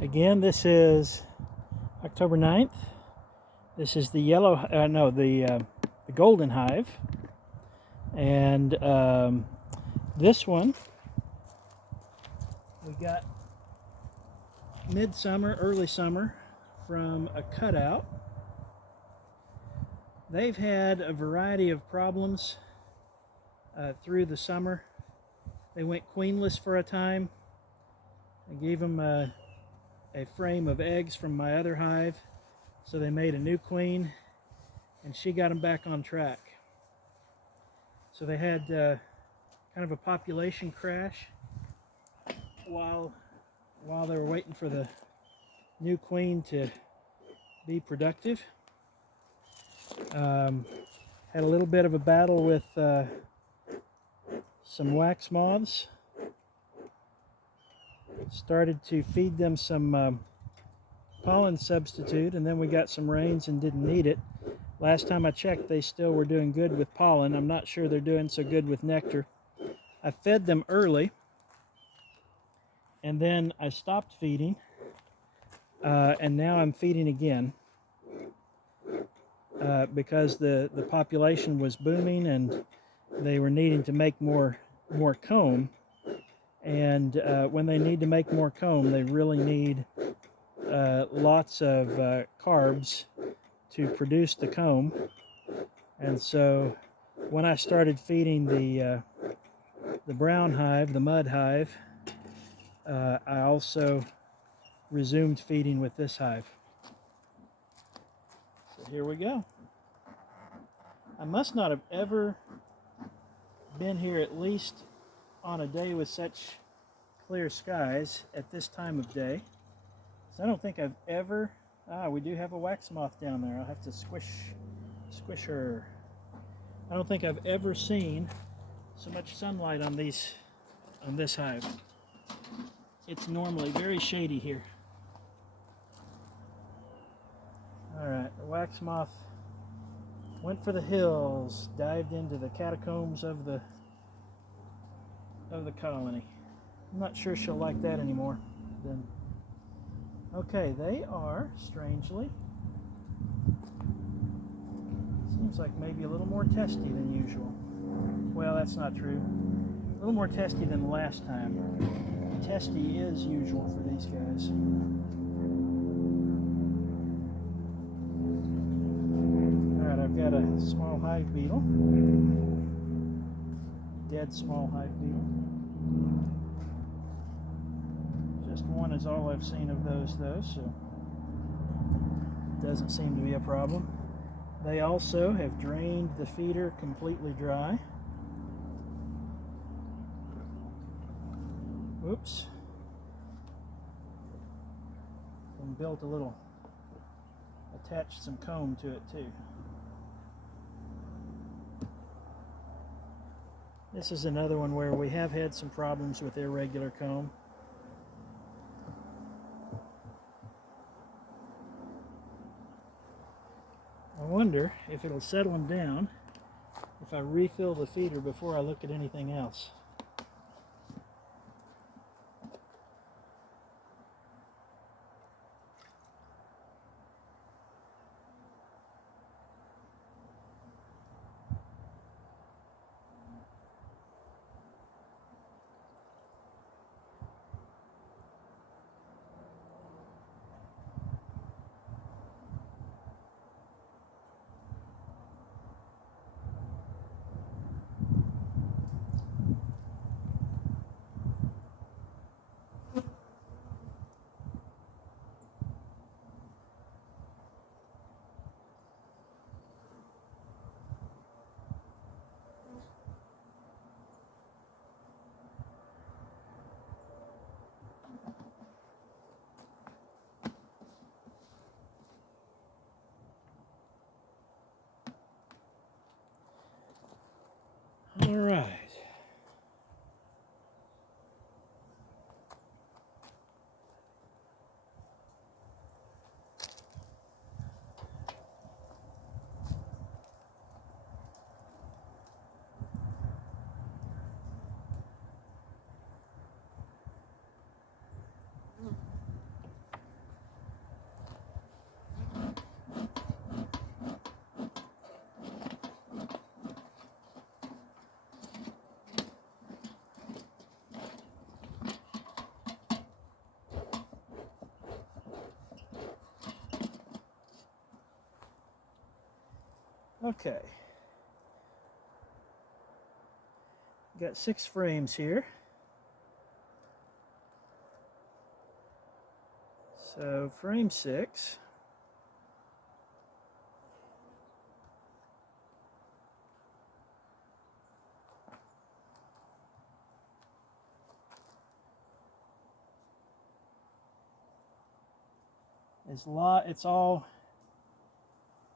Again, this is October 9th. This is the the golden hive. And this one, we got midsummer, early summer from a cutout. They've had a variety of problems through the summer. They went queenless for a time. I gave them a frame of eggs from my other hive, so they made a new queen, and she got them back on track. So they had kind of a population crash while they were waiting for the new queen to be productive. Had a little bit of a battle with some wax moths. Started to feed them some pollen substitute, and then we got some rains and didn't need it. Last time I checked, they still were doing good with pollen. I'm not sure they're doing so good with nectar. I fed them early, and then I stopped feeding, and now I'm feeding again because the population was booming and they were needing to make more comb. And when they need to make more comb, they really need lots of carbs to produce the comb. And so when I started feeding the brown hive, the mud hive, I also resumed feeding with this hive. So here we go. I must not have ever been here at least on a day with such clear skies at this time of day. So I don't think I've ever, we do have a wax moth down there. I'll have to squish her. I don't think I've ever seen so much sunlight on this hive. It's normally very shady here. All right, the wax moth went for the hills, dived into the catacombs of the colony. I'm not sure she'll like that anymore. Then, okay, they are strangely, seems like maybe a little more testy than usual. Well, that's not true. A little more testy than last time. Testy is usual for these guys. All right, I've got a small hive beetle. Dead small hive beetle. Just one is all I've seen of those though, so it doesn't seem to be a problem. They also have drained the feeder completely dry. Oops. And built attached some comb to it too. This is another one where we have had some problems with irregular comb. I wonder if it'll settle them down if I refill the feeder before I look at anything else. All right. Okay. Got 6 frames here. So frame 6. It's all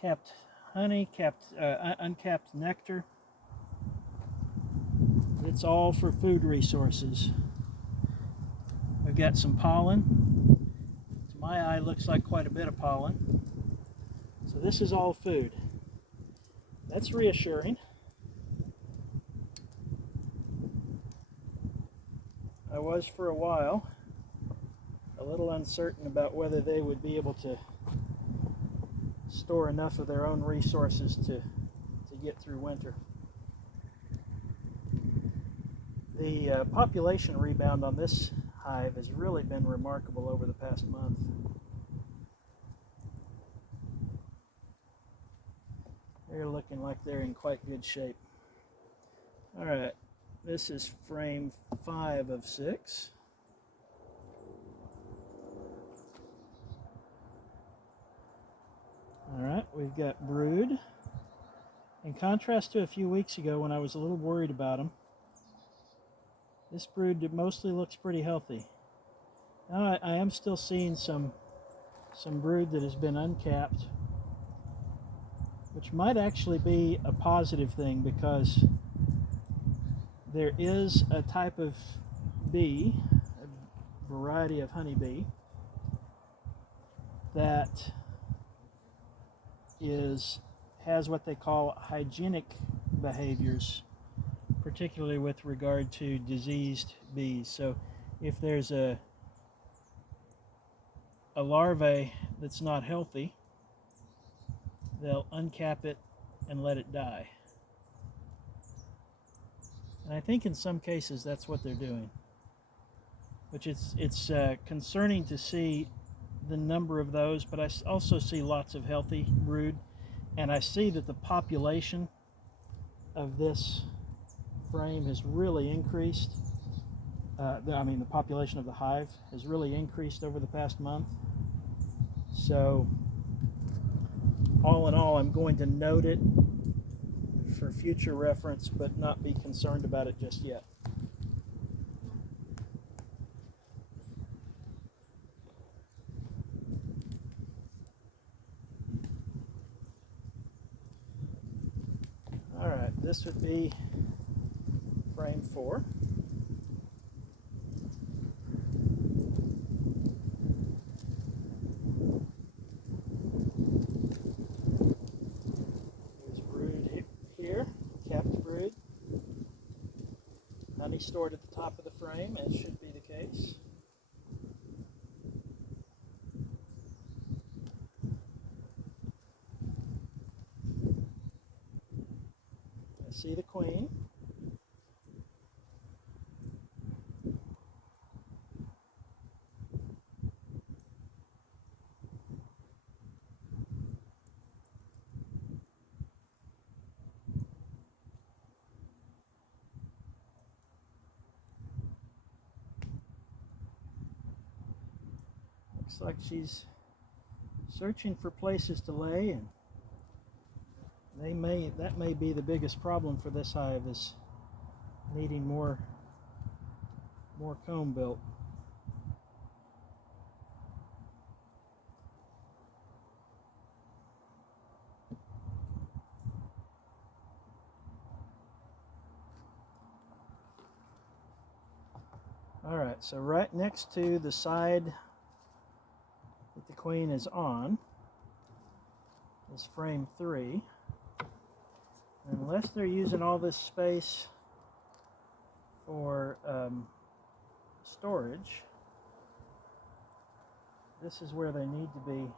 capped honey, uncapped nectar. It's all for food resources. We've got some pollen. To my eye, looks like quite a bit of pollen. So this is all food. That's reassuring. I was for a while a little uncertain about whether they would be able to store enough of their own resources to get through winter. The population rebound on this hive has really been remarkable over the past month. They're looking like they're in quite good shape. All right, this is frame 5 of 6. All right, we've got brood. In contrast to a few weeks ago when I was a little worried about them, this brood mostly looks pretty healthy. Now I am still seeing some brood that has been uncapped, which might actually be a positive thing because there is a type of bee, a variety of honeybee, that has what they call hygienic behaviors, particularly with regard to diseased bees. So if there's a larvae that's not healthy, they'll uncap it and let it die. And I think in some cases that's what they're doing, which it's concerning to see the number of those, but I also see lots of healthy brood, and I see that the population of this frame has really increased. The population of the hive has really increased over the past month. So all in all, I'm going to note it for future reference, but not be concerned about it just yet. All right, this would be frame 4. There's brood here, capped brood. Honey stored at the top of the frame, as should be the case. I see the queen. Looks like she's searching for places to lay, and that may be the biggest problem for this hive, is needing more comb built. All right, so right next to the side that the queen is on is frame 3. Unless they're using all this space for storage, this is where they need to be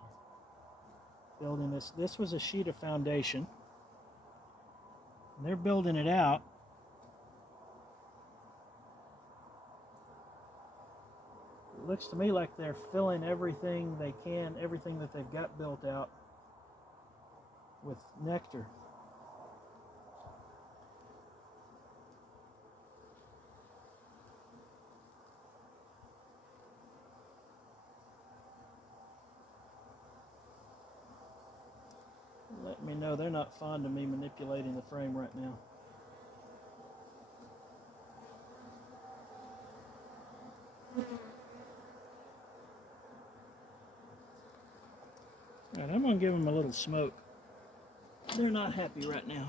building this. This was a sheet of foundation, and they're building it out. It looks to me like they're filling everything they can, everything that they've got built out, with nectar. know they're not fond of me manipulating the frame right now. All right, I'm going to give them a little smoke. They're not happy right now.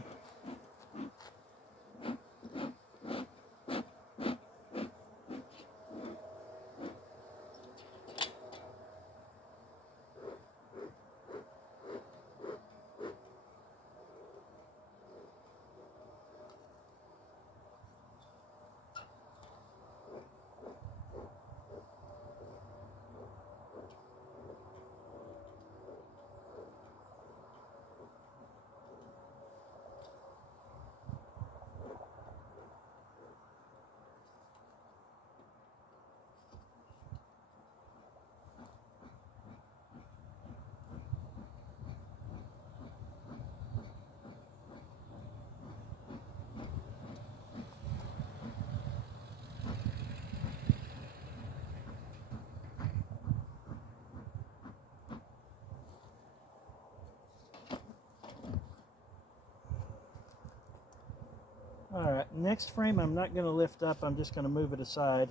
All right, next frame I'm not going to lift up, I'm just going to move it aside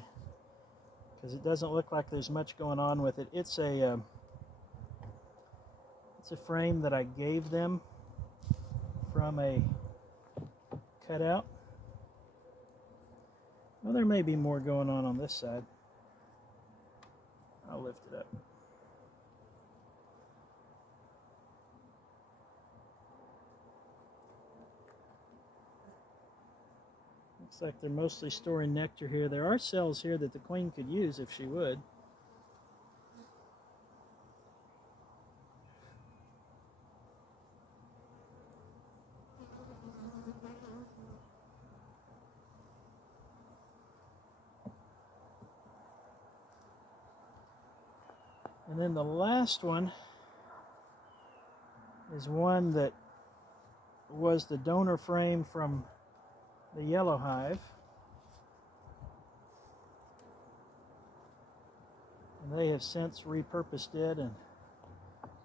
because it doesn't look like there's much going on with it. It's a frame that I gave them from a cutout. Well, there may be more going on this side. I'll lift it up. Looks like they're mostly storing nectar here. There are cells here that the queen could use if she would. And then the last one is one that was the donor frame from the yellow hive. And they have since repurposed it, and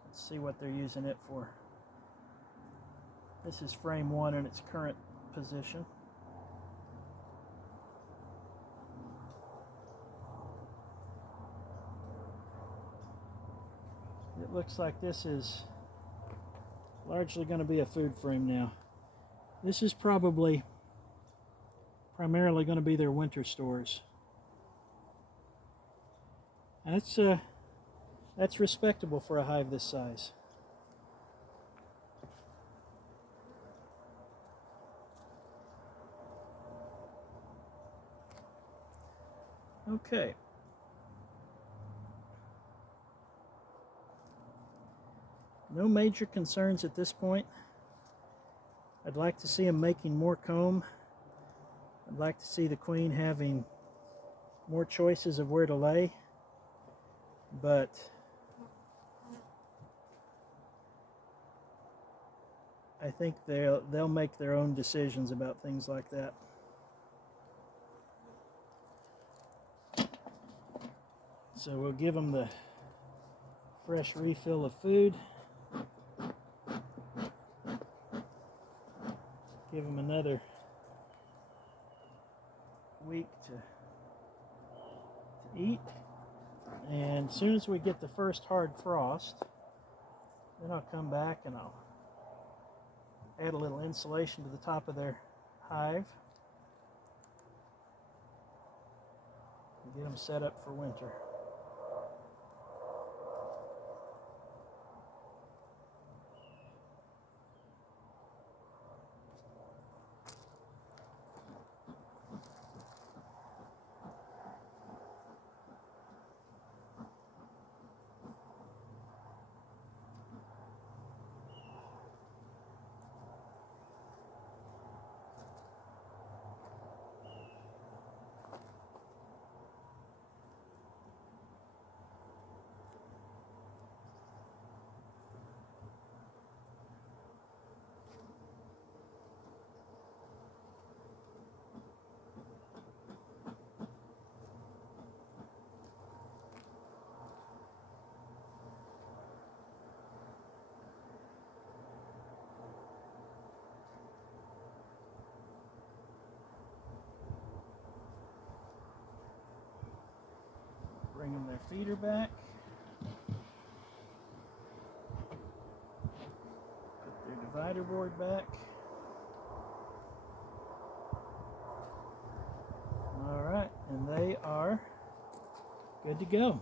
let's see what they're using it for. This is frame 1 in its current position. It looks like this is largely going to be a food frame now. This is primarily going to be their winter stores. That's respectable for a hive this size. Okay. No major concerns at this point. I'd like to see them making more comb. I'd like to see the queen having more choices of where to lay. But I think they'll make their own decisions about things like that. So we'll give them the fresh refill of food. Give them another week to eat. And as soon as we get the first hard frost, then I'll come back and I'll add a little insulation to the top of their hive and get them set up for winter. feeder back. Put their divider board back. All right, and they are good to go.